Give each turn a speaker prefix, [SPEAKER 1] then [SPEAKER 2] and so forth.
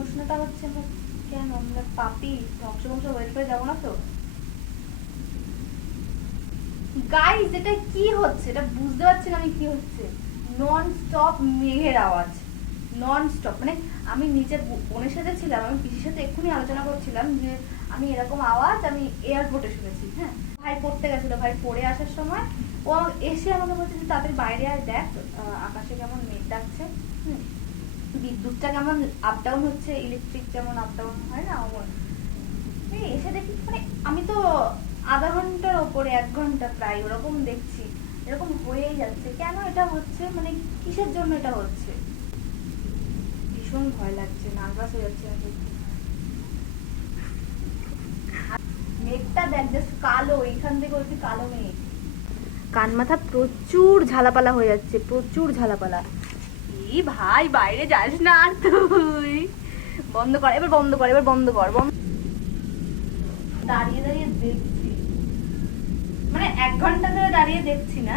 [SPEAKER 1] প্রশ্নটা হচ্ছে কেন আমরা পাপি? ধ্বংস ওয়েলফেয়ার যাব না তো? গাইস এটা কি হচ্ছে? এটা বুঝতে পারছি না আমি কি হচ্ছে। নন স্টপ মেঘের আওয়াজ। নন স্টপ মানে আমি bo- বোনের সাথে ছিলাম আমি পিসির সাথে এক্ষুনি আলোচনা করছিলাম যে আমি এরকম আওয়াজ আমি এয়ারপোর্টে শুনেছি হ্যাঁ? ভাই পড়তে গেছিল ভাই পড়ে আসার সময় ও এসে আমাকে বলছে যে তাদের বাইরে আর দেখ আকাশে কেমন মেঘ ডাকছে হুম, বিদ্যুৎটা কেমন আপ ডাউন হচ্ছে? ইলেকট্রিক যেমন আপ ডাউন হয় না অমন এসে দেখি মানে আমি তো আধা ঘণ্টার ওপরে, এক ঘণ্টা প্রায় ওরকম দেখছি। এরকম হয়েই যাচ্ছে। কেন এটা হচ্ছে? মানে কিসের জন্য এটা হচ্ছে? ভীষণ ভয় লাগছে, নার্ভাস হয়ে যাচ্ছে আমি। মেঘটা দেখ জাস্ট কালো, এইখান থেকে হচ্ছে কালো মেঘ। কান মাথা প্রচুর ঝালাপালা হয়ে যাচ্ছে, প্রচুর ঝালাপালা। ভাই, বাইরে যাস না আর তুই। বন্ধ কর, এবার বন্ধ কর, এবার বন্ধ কর, বন্ধ দাঁড়িয়ে দাঁড়িয়ে দেখছি। মানে এক ঘণ্টা ধরে দাঁড়িয়ে দেখছি না।